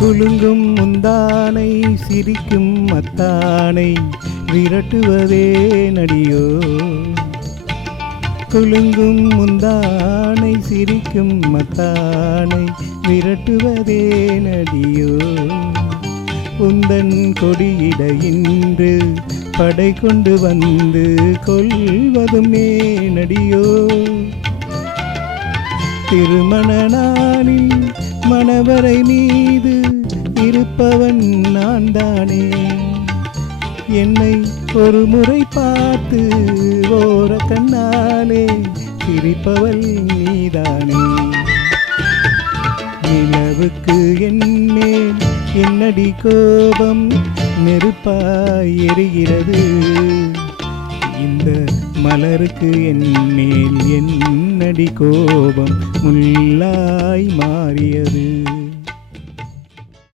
குலுங்கும் முந்தானை சிரிக்கும் மத்தானை விரட்டுவதே நடியோ குலுங்கும் முந்தானை சிரிக்கும் மத்தானை விரட்டுவதே நடியோ உந்தன் கொடியிட இன்று படை கொண்டு வந்து கொள்வதுமே நடியோ திருமண நாளில் மணவரை மீது இருப்பவன் நான் தானே என்னை ஒரு முறை பார்த்து ஓர கண்ணாலே சிரிப்பவள் நீதானே. நிலவுக்கு என்மேல் என்னடி கோபம் நெருப்பாய் எரிகிறது. இந்த மலருக்கு என்மேல் என்னடி கோபம் முள்ளாய் மாறியது.